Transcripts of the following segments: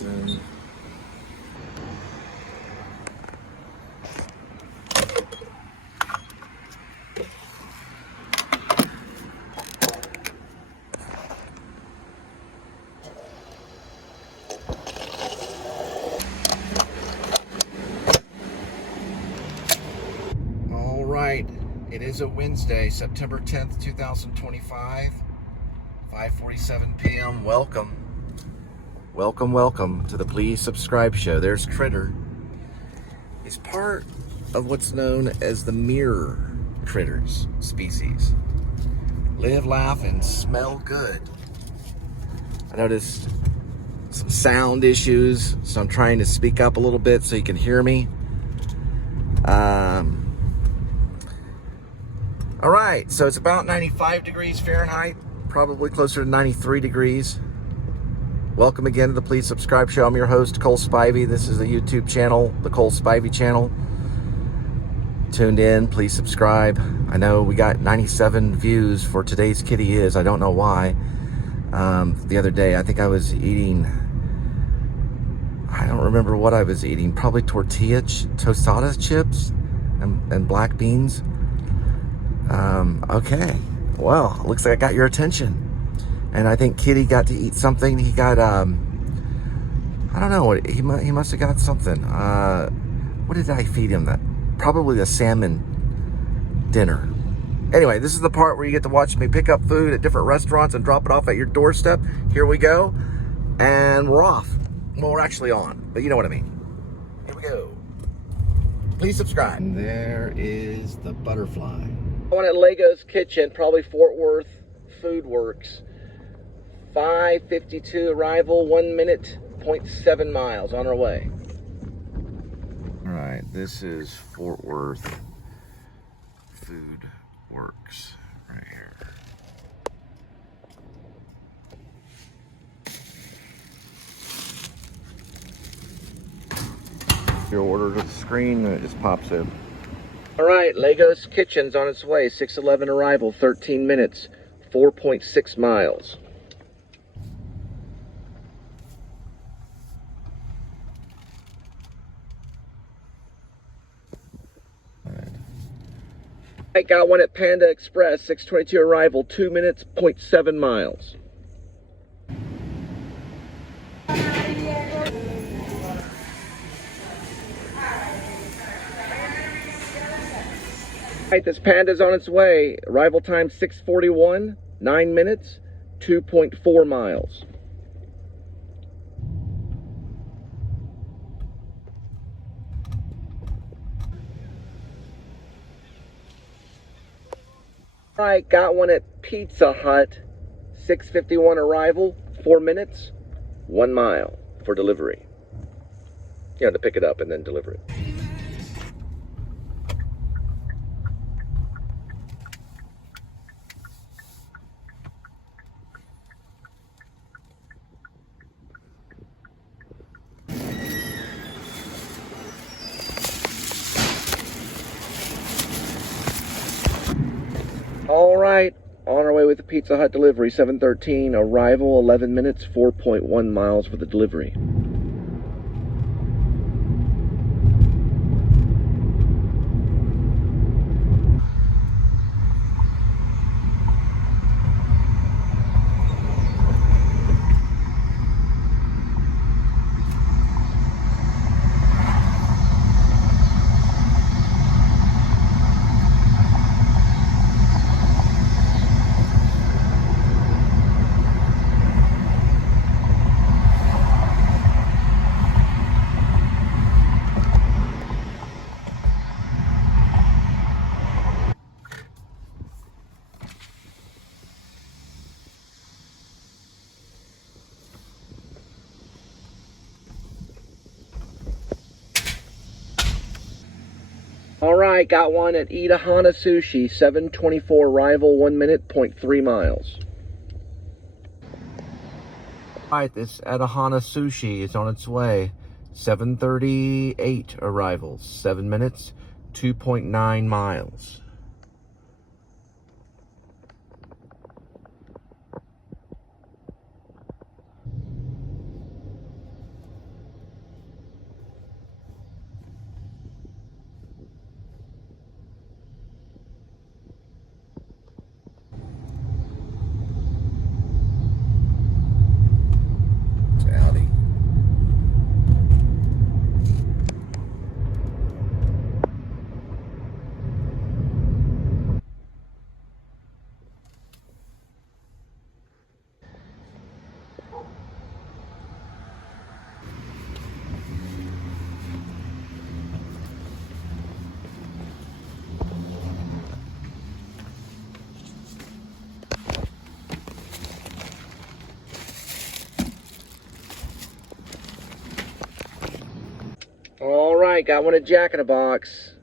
Jackson. All right, it is a Wednesday, September 10th, 2025, 5:47 p.m. Welcome to the Please Subscribe show. There's Critter. He's part of what's known as the mirror critters species. Live, laugh, and smell good. I noticed some sound issues, so I'm trying to speak up a little bit so you can hear me. All right, so it's about 95 degrees Fahrenheit, probably closer to 93 degrees. Welcome again to the Please Subscribe show. I'm your host, Cole Spivey. This is the YouTube channel, the Cole Spivey channel. Tuned in, please subscribe. I know we got 97 views for Today's Kitty Is. I don't know why. The other day, I think I was eating, I don't remember what I was eating, probably tostada chips and black beans. Okay, well, looks like I got your attention. And I think Kitty got to eat something. He got, I don't know, what he must have got something. What did I feed him? That probably a salmon dinner. Anyway, this is the part where you get to watch me pick up food at different restaurants and drop it off at your doorstep. Here we go. And we're off. Well, we're actually on, but you know what I mean. Here we go. Please subscribe. And there is the butterfly. One at Lego's Kitchen, probably Fort Worth Food Works. 5:52 arrival, 1 minute, 0.7 miles on our way. All right, this is Fort Worth Food Works right here. Your order to the screen and it just pops in. All right, Lego's Kitchen's on its way. 6:11 arrival, 13 minutes, 4.6 miles. I got one at Panda Express, 6:22 arrival, 2 minutes, 0.7 miles. Alright, this Panda's on its way. Arrival time 6:41, 9 minutes, 2.4 miles. Alright, got one at Pizza Hut, 6:51 arrival, 4 minutes, 1 mile for delivery. You know, to pick it up and then deliver it. All right, on our way with the Pizza Hut delivery, 7:13, arrival, 11 minutes, 4.1 miles for the delivery. All right, got one at Itahana Sushi, 7:24 arrival, 1 minute, 0.3 miles. All right, this Itahana Sushi is on its way. 7:38 arrival, 7 minutes, 2.9 miles. right, got one at Jack in a Box.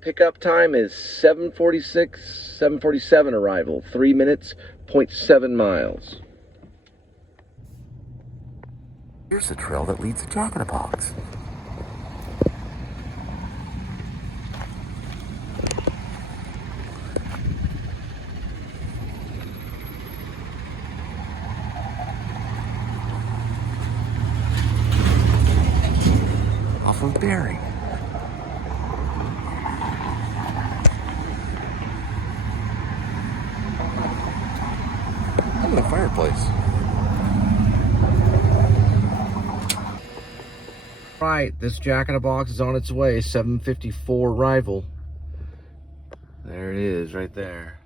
Pickup time is 7:46, 7:47 arrival. 3 minutes, 0.7 miles. Here's the trail that leads to Jack in a Box. Off of Berry. Look at the fireplace. Right, this Jack in a Box is on its way. 7:54 arrival. There it is, right there.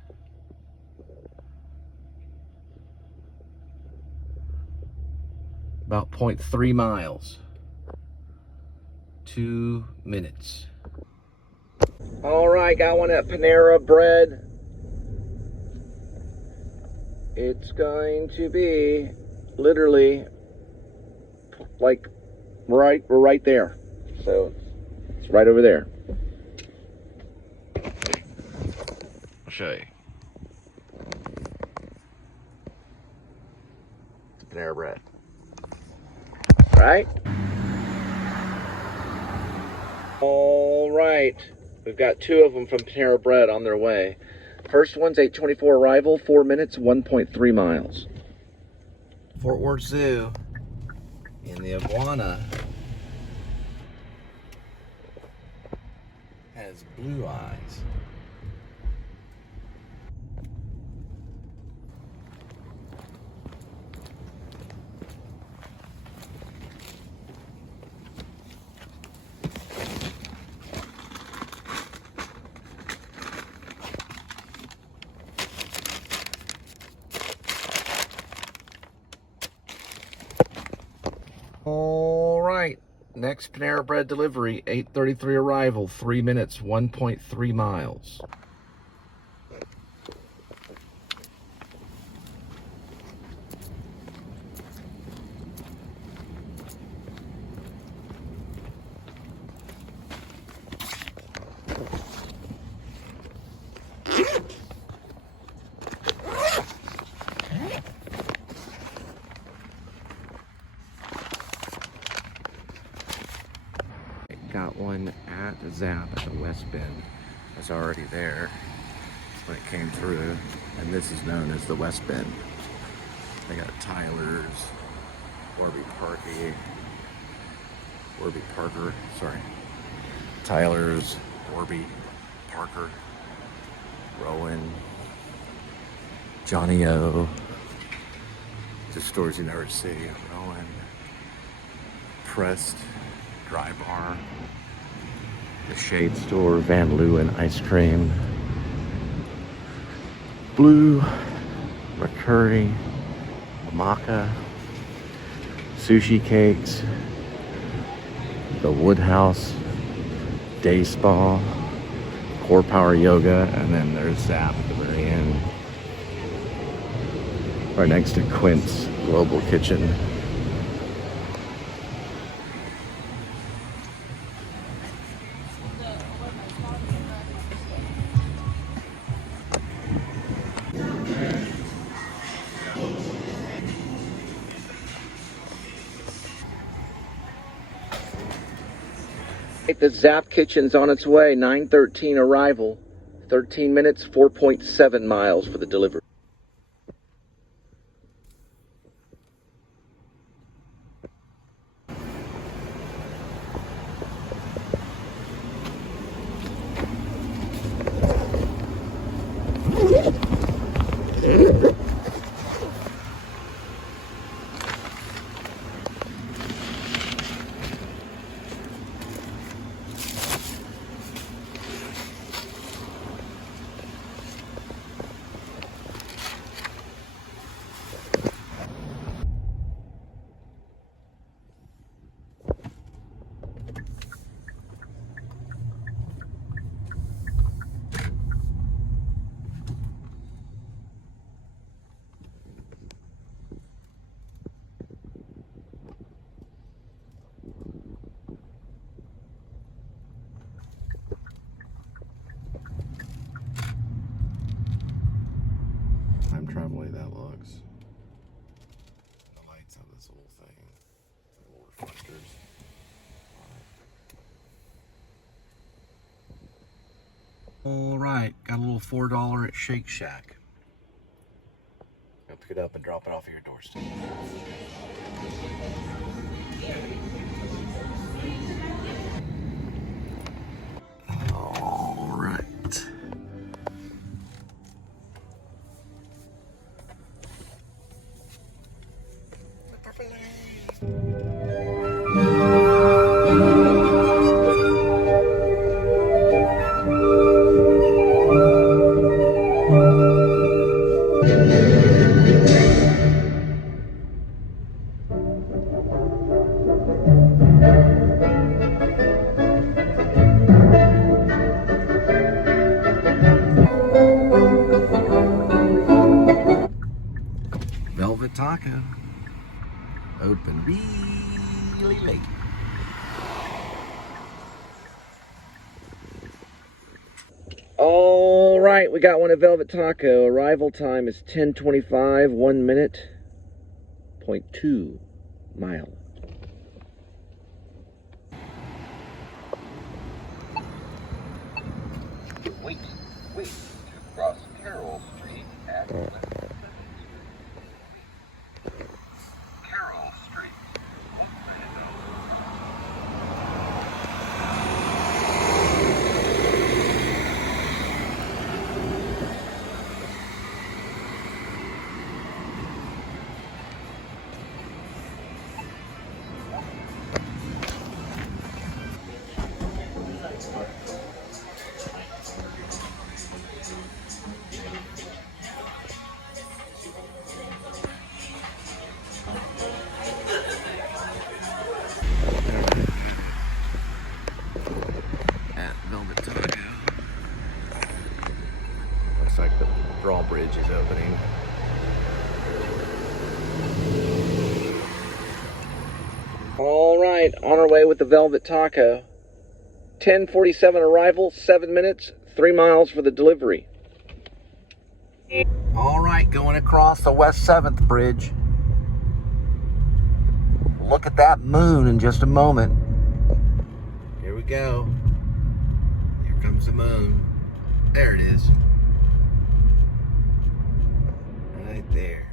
About 0.3 miles. 2 minutes. All right, got one at Panera Bread. It's going to be literally like we're right there. So it's right over there. I'll show you. Panera Bread. Right? All right. We've got two of them from Panera Bread on their way. First one's 8:24 arrival, 4 minutes, 1.3 miles. Fort Worth Zoo in the iguana has blue eyes. All right, next Panera Bread delivery, 8:33 arrival, 3 minutes, 1.3 miles. Got one at Zap at the West Bend. It's already there when it came through, and this is known as the West Bend. They got Tyler's, Tyler's, Orby, Parker, Rowan, Johnny O. Just stores you never see. Rowan, Pressed, Dry Bar, the Shade Store, Van Leeuwen Ice Cream, Blue, McCurry, Maca, Sushi Cakes, the Woodhouse, Day Spa, Core Power Yoga, and then there's Zap at the very end. Right next to Quint's Global Kitchen. The Zap Kitchen's on its way, 9:13 arrival, 13 minutes, 4.7 miles for the delivery. travel that looks. The lights of this little thing. Little reflectors. Alright, got a little $4 at Shake Shack. Go pick it up and drop it off at your doorstep. Alright. Velvet Taco. Open really late. All right, we got one at Velvet Taco. Arrival time is 10:25, 1 minute, 0.2 mile. Wait to cross Carroll Street at Carroll Street. At Velvet Taco. Looks like the drawbridge is opening. All right, on our way with the Velvet Taco. 10:47 arrival, 7 minutes, 3 miles for the delivery. All right, going across the West 7th Bridge. Look at that moon in just a moment. Here we go. Here comes the moon. There it is. Right there.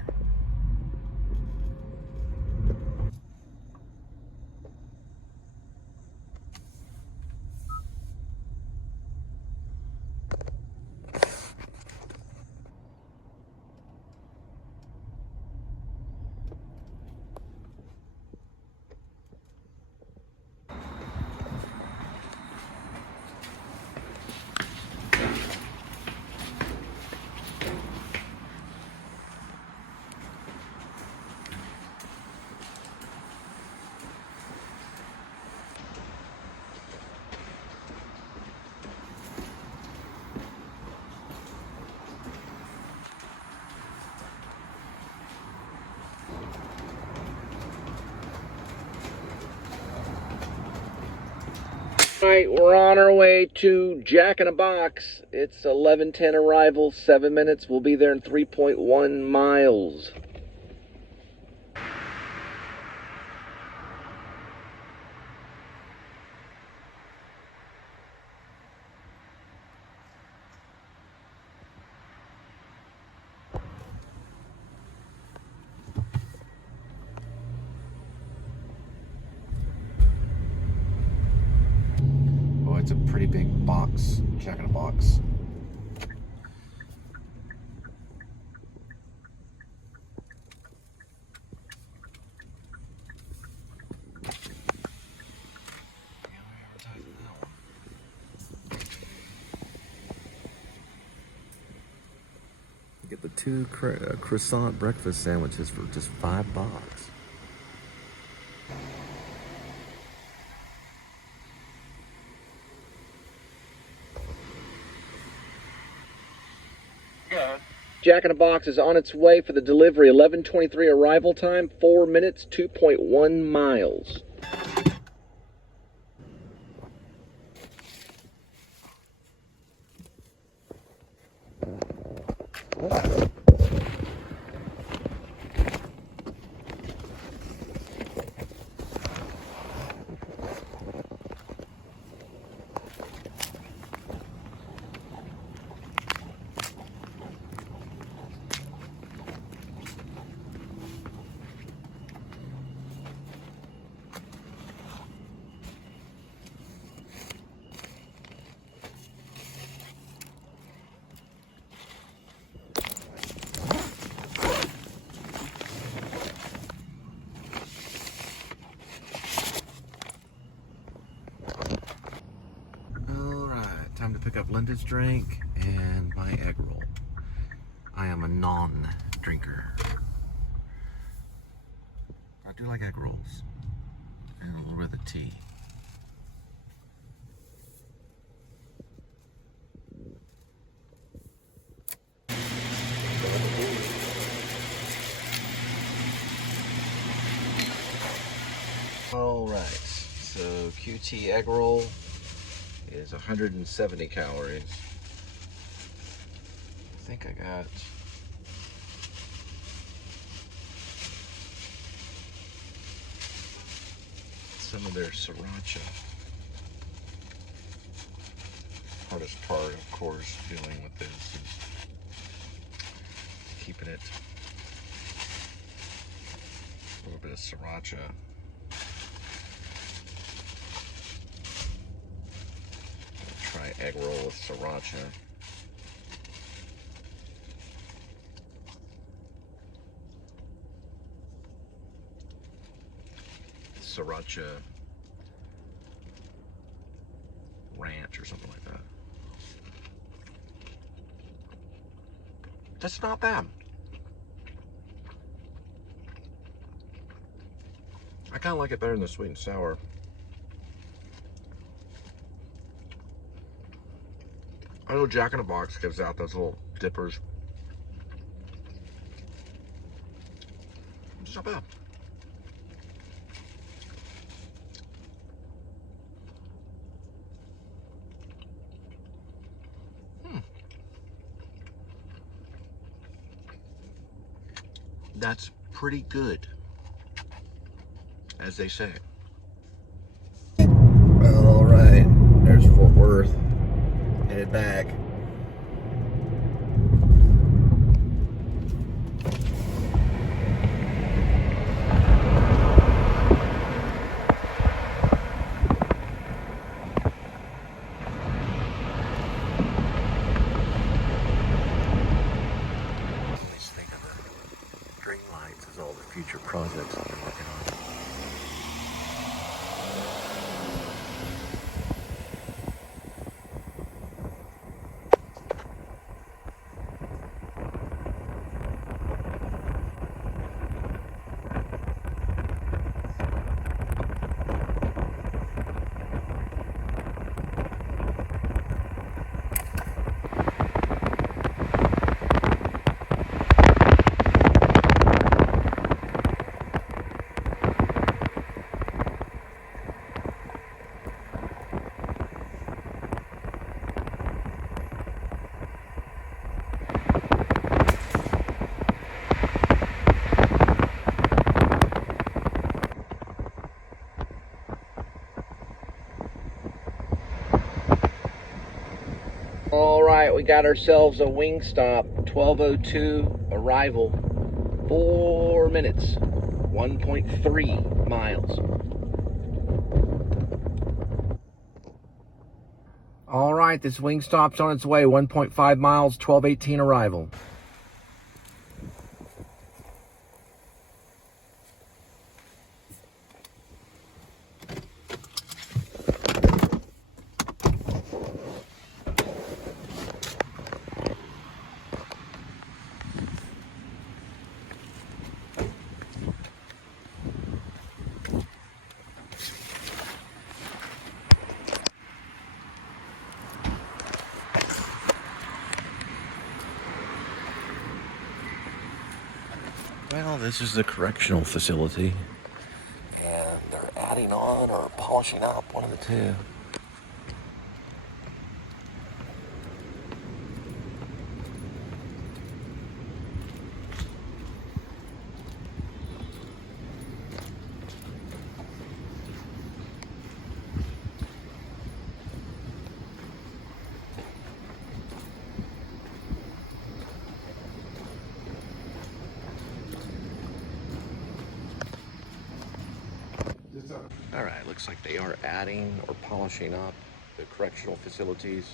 All right, we're on our way to Jack in a Box. It's 11:10 arrival, 7 minutes. We'll be there in 3.1 miles. It's a pretty big box, Jack in a Box. Get the 2 croissant breakfast sandwiches for just $5. Jack in a Box is on its way for the delivery. 11:23 arrival time, 4 minutes, 2.1 miles. pick up Linda's drink and my egg roll. I am a non-drinker. I do like egg rolls and a little bit of tea. All right, so QT egg roll is 170 calories. I think I got some of their sriracha. Hardest part, of course, dealing with this is keeping it a little bit of sriracha. Try egg roll with sriracha. Sriracha ranch or something like that. That's not bad. I kind of like it better than the sweet and sour. I know Jack in the Box gives out those little dippers. It's not bad. That's pretty good, as they say. Well, all right, there's Fort Worth. Headed back. Always think of the green lights as all the future projects I've been working on. All right, we got ourselves a wing stop. 12:02 arrival. 4 minutes. 1.3 miles. All right, this wing stop's on its way. 1.5 miles, 12:18 arrival. Well, this is the correctional facility, and they're adding on or polishing up, one of the two. All right, looks like they are adding or polishing up the correctional facilities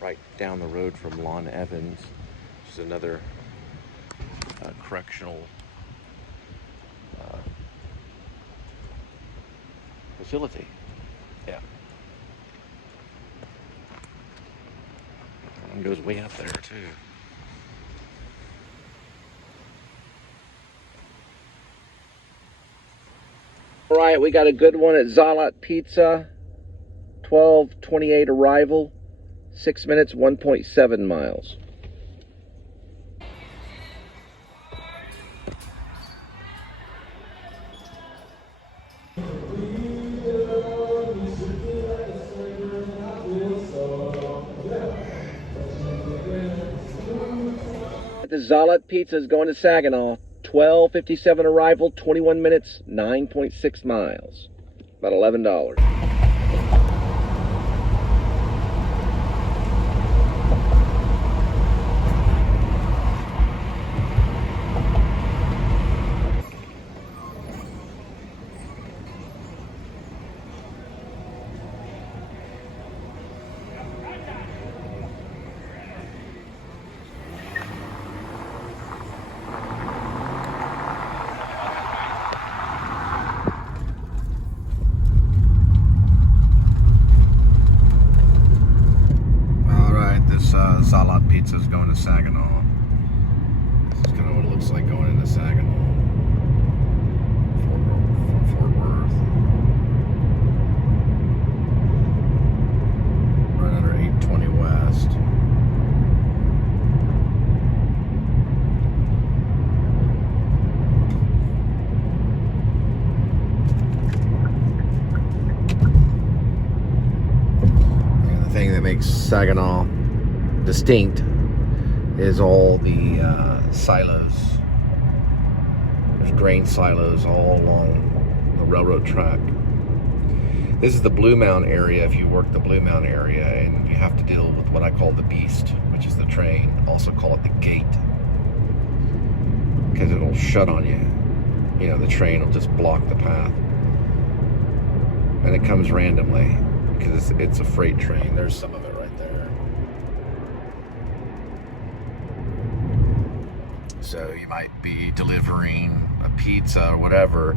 right down the road from Lon Evans, which is another correctional facility. Yeah. one goes way up there too. All right, we got a good one at Zalat Pizza. 12:28 arrival. 6 minutes, 1.7 miles. The Zalat Pizza is going to Saginaw. 12:57 arrival, 21 minutes, 9.6 miles. About $11. Zalat Pizza is going to Saginaw. This is kind of what it looks like going into Saginaw. Fort Worth. Right under 820 West. And the thing that makes Saginaw distinct is all the silos. There's grain silos all along the railroad track. This is the Blue Mound area. If you work the Blue Mound area, and you have to deal with what I call the beast, which is the train. Also call it the gate, because it'll shut on you. You know, the train will just block the path, and it comes randomly because it's a freight train. There's some of it right there. So you might be delivering a pizza or whatever,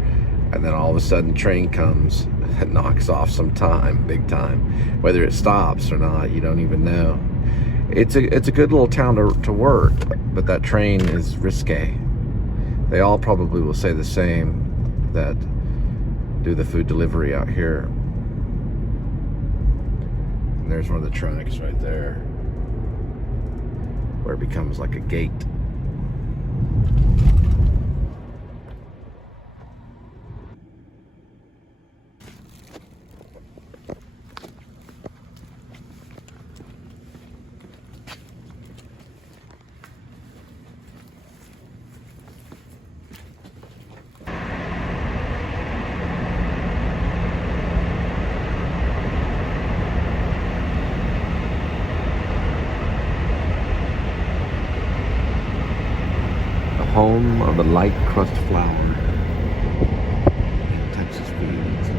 and then all of a sudden the train comes and knocks off some time, big time. Whether it stops or not, you don't even know. It's a good little town to work, but that train is risque. They all probably will say the same that do the food delivery out here. And there's one of the tracks right there, where it becomes like a gate. Home of the light crust flour in Texas fields.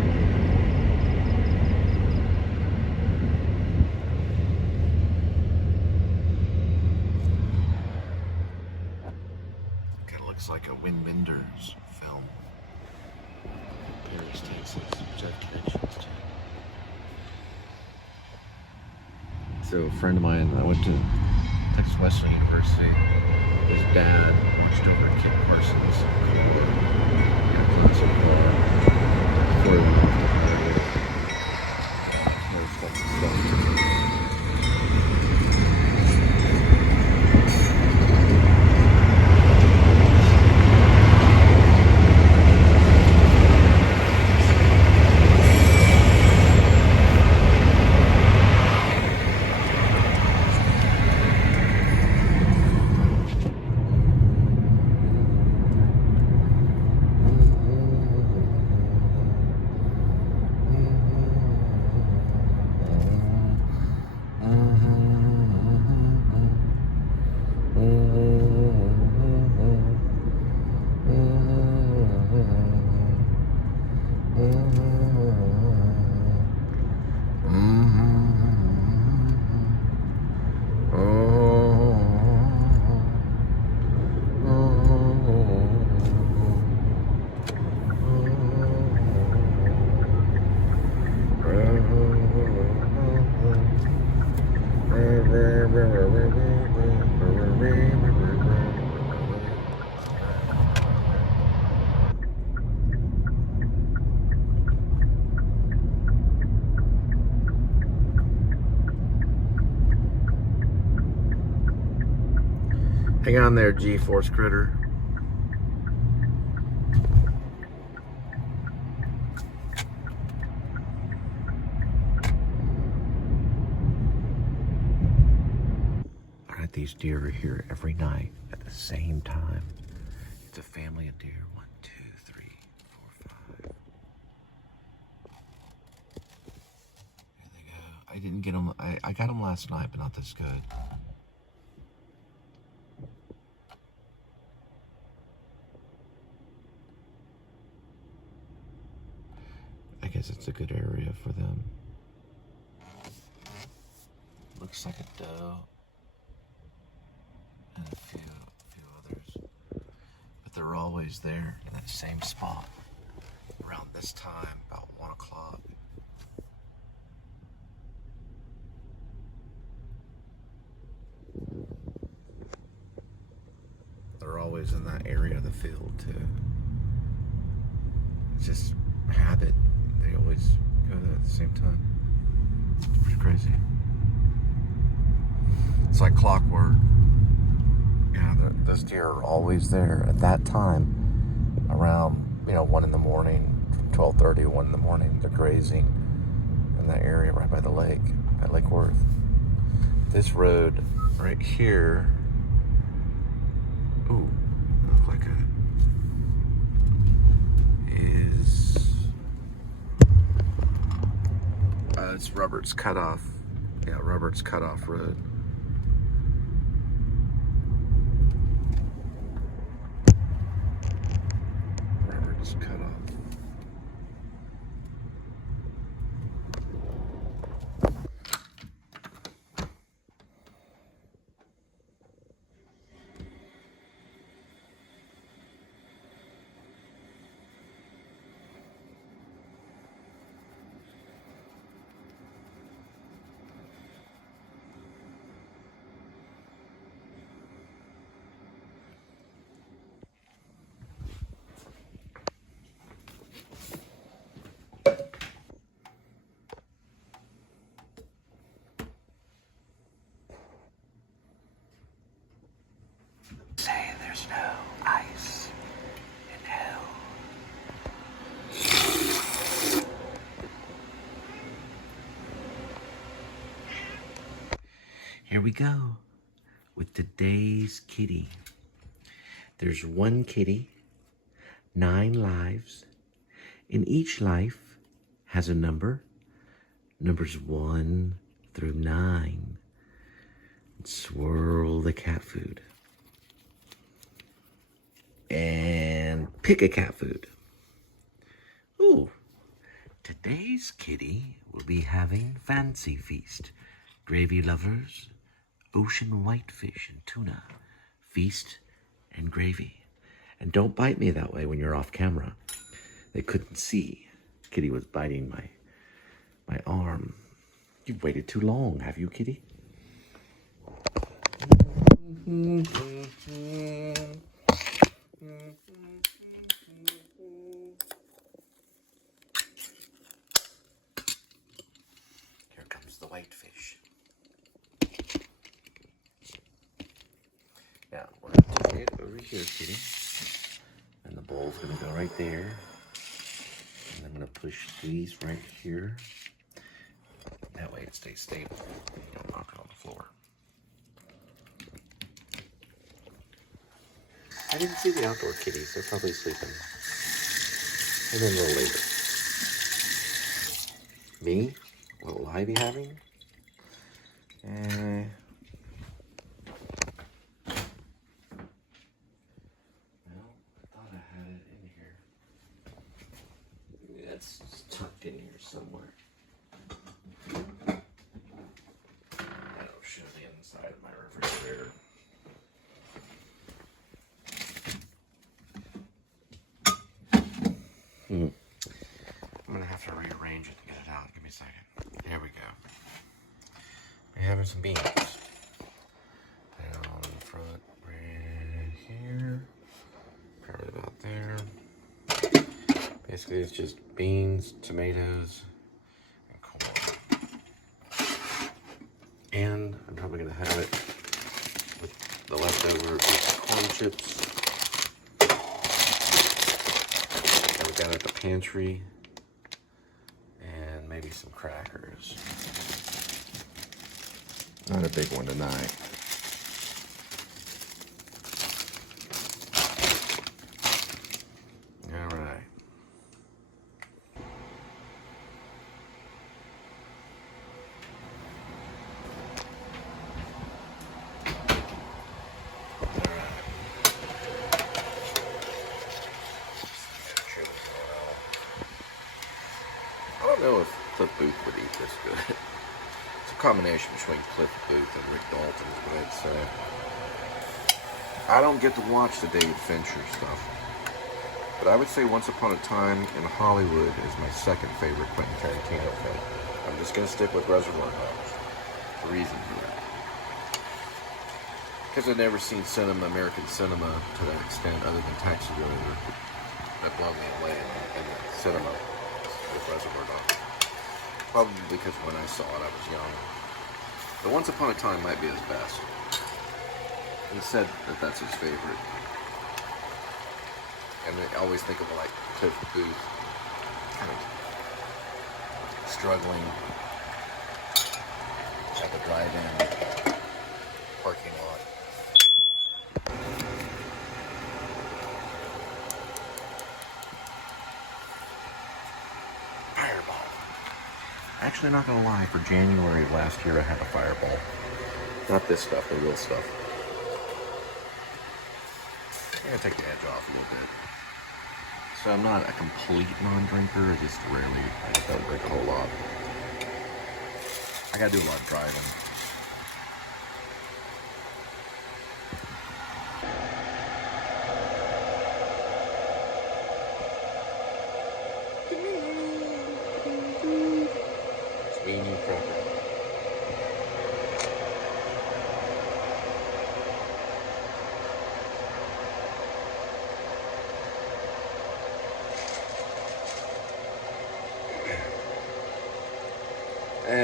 Kind of looks like a Wim Wenders film. Paris, Texas, which I have connections to. So a friend of mine, I went to Texas Western University. His dad worked over at Kit Carson's classic car before he went off to Hollywood. Hang on there, G-Force Critter. Alright, these deer are here every night at the same time. It's a family of deer. 1, 2, 3, 4, 5. There they go. I didn't get them. I got them last night, but not this good. I guess it's a good area for them. Looks like a doe and a few others, but they're always there in that same spot around this time, about 1 o'clock. They're always in that area of the field too. It's just habit. They always go there at the same time. It's pretty crazy. It's like clockwork. Yeah, those deer are always there at that time, around 1 in the morning, 12:30, 1 in the morning. They're grazing in that area right by the lake, at Lake Worth. This road right here, ooh, look like it's Robert's Cutoff. Yeah, Robert's Cutoff Road. Robert's Cutoff. Say there's no ice in hell. Here we go with today's kitty. There's 1 kitty, 9 lives, and each life has a number. Numbers 1 through 9. And swirl the cat food. And pick a cat food. Ooh, today's kitty will be having fancy feast. Gravy lovers, ocean whitefish and tuna. Feast and gravy. And don't bite me that way when you're off camera. They couldn't see. Kitty was biting my arm. You've waited too long, have you, kitty? Here comes the whitefish. Now, we're going to take it over here, kitty. And the bowl's going to go right there. And I'm going to push these right here. That way it stays stable. You don't knock it on the floor. I didn't see the outdoor kitties. They're probably sleeping. And then a little later. Me? What will I be having? Well, I thought I had it in here. It's tucked in here somewhere. That'll show the inside of my refrigerator. I'm gonna have to rearrange it to get it out. Give me a second. There we go. We're having some beans. Down in front, right here. Probably about there. Basically, it's just beans, tomatoes, and corn. And I'm probably gonna have it with the leftover corn chips that we got at the pantry, and maybe some crackers. Not a big one tonight. All right. I don't know if Cliff Booth would eat this good. It's a combination between Cliff Booth and Rick Dalton is what I'd say. I don't get to watch the David Fincher stuff, but I would say Once Upon a Time in Hollywood is my second favorite Quentin Tarantino film. I'm just going to stick with Reservoir Dogs. The reason for that. Because I've never seen American cinema to that extent other than Taxi Driver that blew me away in the cinema with Reservoir Dogs. Probably because when I saw it I was young. But Once Upon a Time might be his best. He said that that's his favorite. And I always think of like Cliff Booth kind of struggling at the drive-in parking lot. Fireball. Actually, not gonna lie, for January of last year I had a Fireball. Not this stuff, the real stuff. I'm gonna take the edge off a little bit. So I'm not a complete non-drinker, I just don't drink a whole lot. I gotta do a lot of driving. It's me and you, Cracker.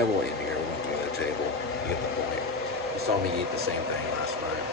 We'll end here. We won't go to the table. You get the point. You saw me eat the same thing last night.